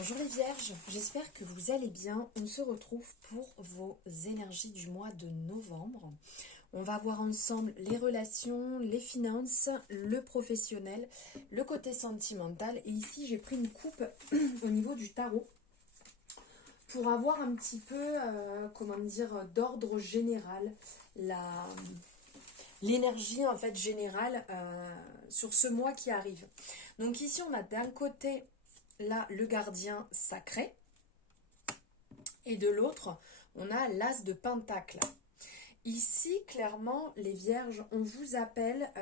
Bonjour les vierges, j'espère que vous allez bien. On se retrouve pour vos énergies du mois de novembre. On va voir ensemble les relations, les finances, le professionnel, le côté sentimental. Et ici, j'ai pris une coupe au niveau du tarot pour avoir un petit peu, d'ordre général, l'énergie en fait générale sur ce mois qui arrive. Donc ici, on a d'un côté là le gardien sacré et de l'autre on a l'as de pentacle. Ici clairement les vierges, on vous appelle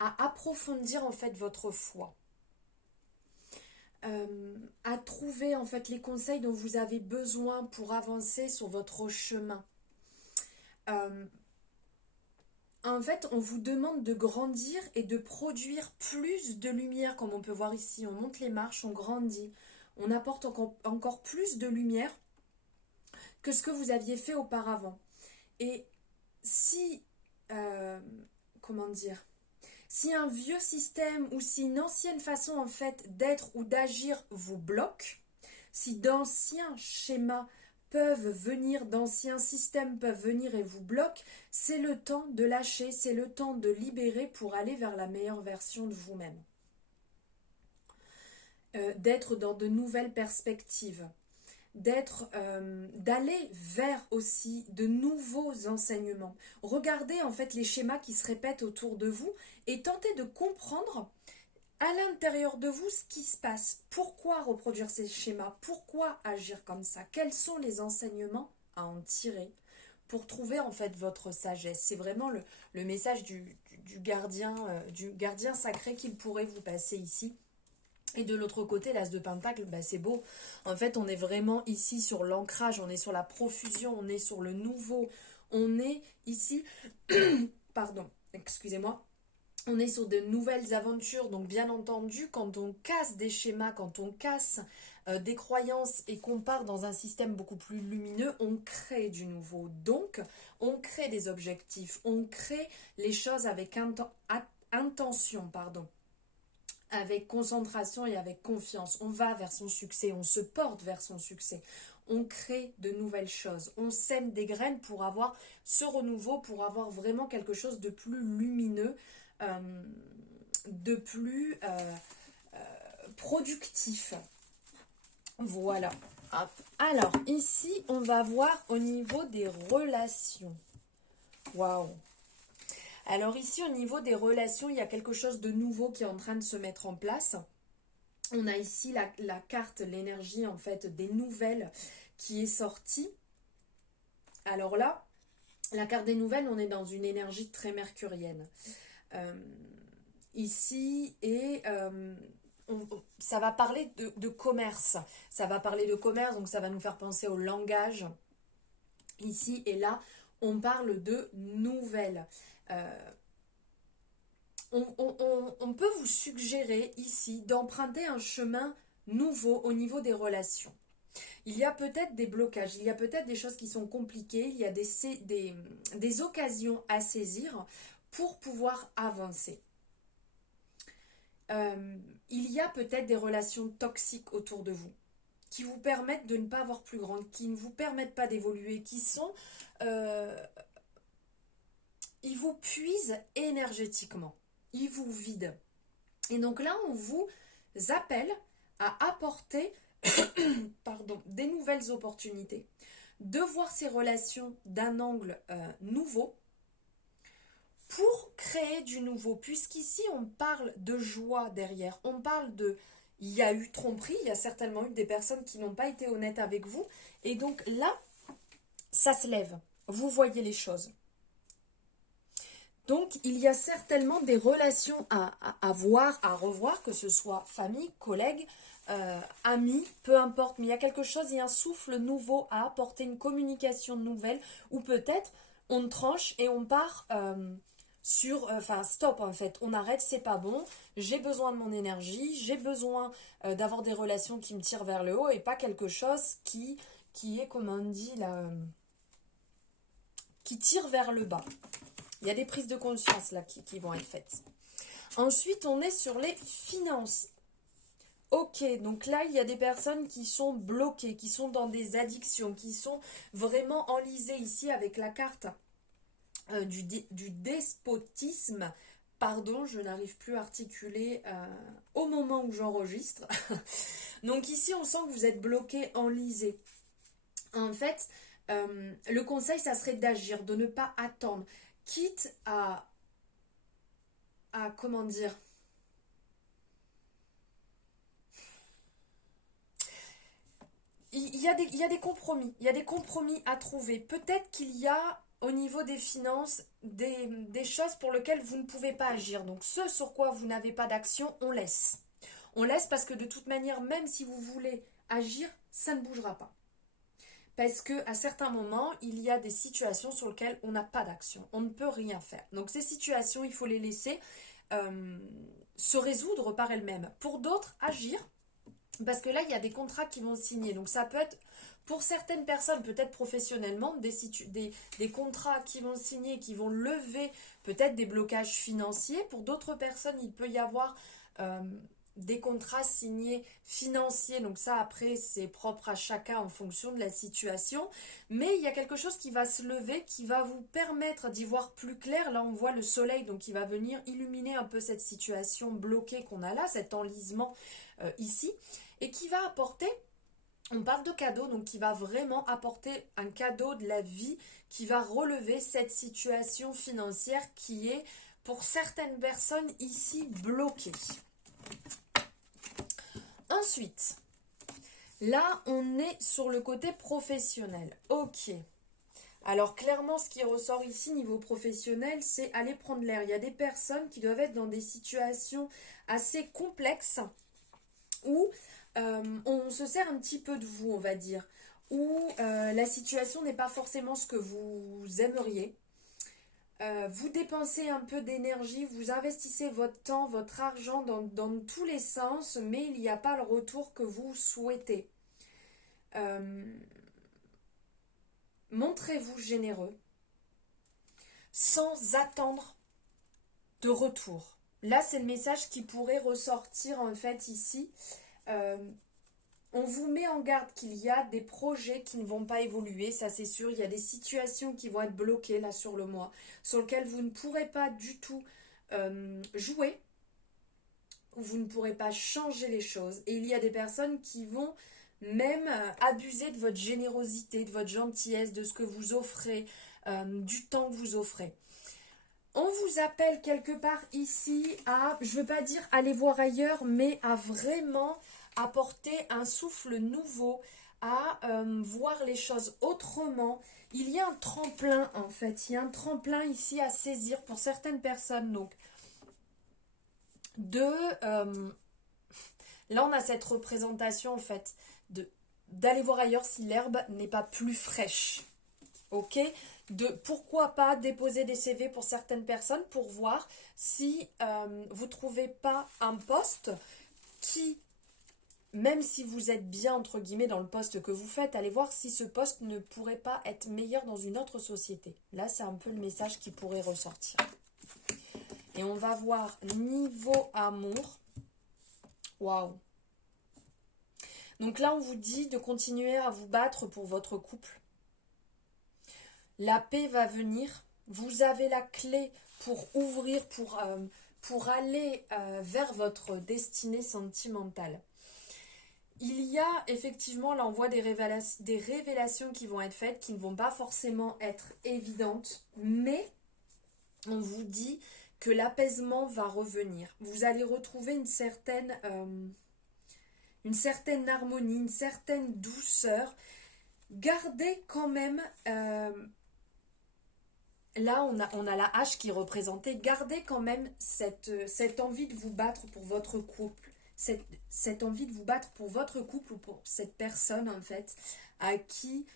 à approfondir en fait votre foi, à trouver en fait les conseils dont vous avez besoin pour avancer sur votre chemin. En fait, on vous demande de grandir et de produire plus de lumière, comme on peut voir ici. On monte les marches, on grandit, on apporte encore plus de lumière que ce que vous aviez fait auparavant. Et si, si un vieux système ou si une ancienne façon en fait d'être ou d'agir vous bloque, si d'anciens schémas peuvent venir, d'anciens systèmes peuvent venir et vous bloquent, c'est le temps de lâcher, c'est le temps de libérer pour aller vers la meilleure version de vous-même. D'être dans de nouvelles perspectives, d'aller vers aussi de nouveaux enseignements. Regardez en fait les schémas qui se répètent autour de vous et tentez de comprendre à l'intérieur de vous ce qui se passe. Pourquoi reproduire ces schémas? Pourquoi agir comme ça? Quels sont les enseignements à en tirer pour trouver en fait votre sagesse? C'est vraiment le message du gardien sacré qu'il pourrait vous passer ici. Et de l'autre côté, l'as de pentacle, c'est beau. En fait, on est vraiment ici sur l'ancrage, on est sur la profusion, on est sur le nouveau. On est ici, pardon, excusez-moi, on est sur de nouvelles aventures. Donc bien entendu, quand on casse des schémas, quand on casse des croyances et qu'on part dans un système beaucoup plus lumineux, on crée du nouveau. Donc, on crée des objectifs, on crée les choses avec intention, avec concentration et avec confiance. On va vers son succès, on se porte vers son succès. On crée de nouvelles choses. On sème des graines pour avoir ce renouveau, pour avoir vraiment quelque chose de plus lumineux, de plus productif. Voilà. Hop. Alors, ici, on va voir au niveau des relations. Waouh! Alors ici, au niveau des relations, il y a quelque chose de nouveau qui est en train de se mettre en place. On a ici la carte, l'énergie en fait des nouvelles qui est sortie. Alors là, la carte des nouvelles, on est dans une énergie très mercurienne. Ici, et ça va parler de commerce. Ça va parler de commerce, donc ça va nous faire penser au langage. Ici et là, on parle de nouvelles. On peut vous suggérer ici d'emprunter un chemin nouveau au niveau des relations. Il y a peut-être des blocages, il y a peut-être des choses qui sont compliquées, il y a des occasions à saisir pour pouvoir avancer. Il y a peut-être des relations toxiques autour de vous qui vous permettent de ne pas avoir plus grande, qui ne vous permettent pas d'évoluer, qui sont... ils vous puisent énergétiquement. Il vous vide. Et donc là, on vous appelle à apporter des nouvelles opportunités, de voir ces relations d'un angle nouveau pour créer du nouveau. Puisqu'ici, on parle de joie derrière. On parle de... Il y a eu tromperie, il y a certainement eu des personnes qui n'ont pas été honnêtes avec vous. Et donc là, ça se lève. Vous voyez les choses. Donc, il y a certainement des relations à voir, à revoir, que ce soit famille, collègues, amis, peu importe. Mais il y a quelque chose, il y a un souffle nouveau à apporter, une communication nouvelle, ou peut-être on tranche et on part stop en fait. On arrête, c'est pas bon. J'ai besoin de mon énergie, j'ai besoin d'avoir des relations qui me tirent vers le haut et pas quelque chose qui est, comme on dit, là, qui tire vers le bas. Il y a des prises de conscience là qui vont être faites. Ensuite, on est sur les finances. Ok, donc là, il y a des personnes qui sont bloquées, qui sont dans des addictions, qui sont vraiment enlisées ici avec la carte du despotisme. Pardon, je n'arrive plus à articuler au moment où j'enregistre. Donc ici, on sent que vous êtes bloqué, enlisé. En fait, le conseil, ça serait d'agir, de ne pas attendre, quitte à comment dire, il y a des compromis, il y a des compromis à trouver. Peut-être qu'il y a au niveau des finances des choses pour lesquelles vous ne pouvez pas agir. Donc ce sur quoi vous n'avez pas d'action, on laisse. On laisse parce que de toute manière, même si vous voulez agir, ça ne bougera pas. Parce que à certains moments, il y a des situations sur lesquelles on n'a pas d'action. On ne peut rien faire. Donc ces situations, il faut les laisser euh, se résoudre par elles-mêmes. Pour d'autres, agir. Parce que là, il y a des contrats qui vont signer. Donc ça peut être, pour certaines personnes, peut-être professionnellement, des contrats qui vont signer, qui vont lever peut-être des blocages financiers. Pour d'autres personnes, il peut y avoir euh, des contrats signés financiers. Donc ça, après, c'est propre à chacun en fonction de la situation. Mais il y a quelque chose qui va se lever, qui va vous permettre d'y voir plus clair. Là, on voit le soleil, donc il va venir illuminer un peu cette situation bloquée qu'on a là, cet enlisement ici, et qui va apporter, on parle de cadeau, donc qui va vraiment apporter un cadeau de la vie, qui va relever cette situation financière qui est, pour certaines personnes ici, bloquée. Ensuite, là, on est sur le côté professionnel. Ok. Alors clairement, ce qui ressort ici niveau professionnel, c'est aller prendre l'air. Il y a des personnes qui doivent être dans des situations assez complexes où on se sert un petit peu de vous, on va dire, où la situation n'est pas forcément ce que vous aimeriez. Vous dépensez un peu d'énergie, vous investissez votre temps, votre argent dans tous les sens, mais il n'y a pas le retour que vous souhaitez. Euh, Montrez-vous généreux sans attendre de retour. Là, c'est le message qui pourrait ressortir en fait ici. Euh, on vous met en garde qu'il y a des projets qui ne vont pas évoluer, ça c'est sûr. Il y a des situations qui vont être bloquées là sur le mois, sur lesquelles vous ne pourrez pas du tout jouer, ou vous ne pourrez pas changer les choses. Et il y a des personnes qui vont même abuser de votre générosité, de votre gentillesse, de ce que vous offrez, du temps que vous offrez. On vous appelle quelque part ici à, je ne veux pas dire aller voir ailleurs, mais à vraiment apporter un souffle nouveau, à voir les choses autrement. Il y a un tremplin en fait, il y a un tremplin ici à saisir pour certaines personnes. Donc, là on a cette représentation en fait d'aller voir ailleurs si l'herbe n'est pas plus fraîche. Ok, de pourquoi pas déposer des CV pour certaines personnes pour voir si vous ne trouvez pas un poste qui, même si vous êtes bien entre guillemets dans le poste que vous faites, allez voir si ce poste ne pourrait pas être meilleur dans une autre société. Là, c'est un peu le message qui pourrait ressortir. Et on va voir niveau amour. Waouh. Donc là, on vous dit de continuer à vous battre pour votre couple. La paix va venir. Vous avez la clé pour ouvrir, pour aller vers votre destinée sentimentale. Il y a effectivement, là on voit des révélations qui vont être faites, qui ne vont pas forcément être évidentes, mais on vous dit que l'apaisement va revenir. Vous allez retrouver une certaine harmonie, une certaine douceur. Gardez quand même... là, on a la hache qui est représentée. Gardez quand même cette envie de vous battre pour votre couple. Cette envie de vous battre pour votre couple ou pour cette personne, en fait, à qui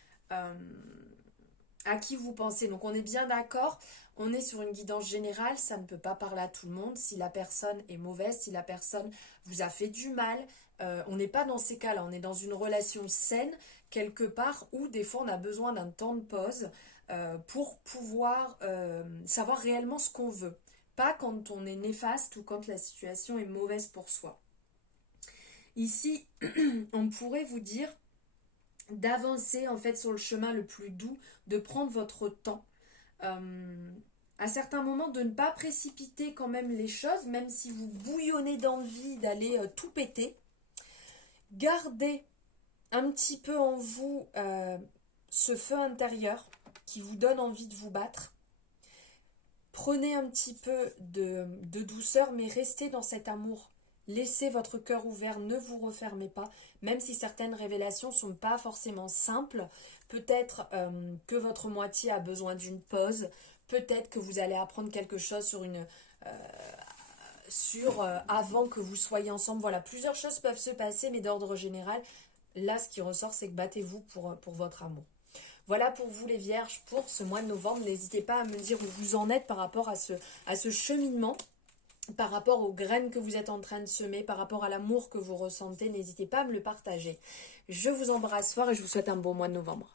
vous pensez. Donc, on est bien d'accord. On est sur une guidance générale. Ça ne peut pas parler à tout le monde. Si la personne est mauvaise, si la personne vous a fait du mal, on n'est pas dans ces cas-là. On est dans une relation saine, quelque part, où des fois, on a besoin d'un temps de pause pour pouvoir savoir réellement ce qu'on veut. Pas quand on est néfaste ou quand la situation est mauvaise pour soi. Ici, on pourrait vous dire d'avancer en fait sur le chemin le plus doux, de prendre votre temps. À certains moments, de ne pas précipiter quand même les choses, même si vous bouillonnez d'envie d'aller tout péter. Gardez un petit peu en vous ce feu intérieur qui vous donne envie de vous battre. Prenez un petit peu de douceur, mais restez dans cet amour. Laissez votre cœur ouvert, ne vous refermez pas, même si certaines révélations ne sont pas forcément simples. Peut-être que votre moitié a besoin d'une pause, peut-être que vous allez apprendre quelque chose avant que vous soyez ensemble. Voilà, plusieurs choses peuvent se passer, mais d'ordre général, là, ce qui ressort, c'est que battez-vous pour votre amour. Voilà pour vous les vierges pour ce mois de novembre. N'hésitez pas à me dire où vous en êtes par rapport à ce cheminement, par rapport aux graines que vous êtes en train de semer, par rapport à l'amour que vous ressentez. N'hésitez pas à me le partager. Je vous embrasse fort et je vous souhaite un bon mois de novembre.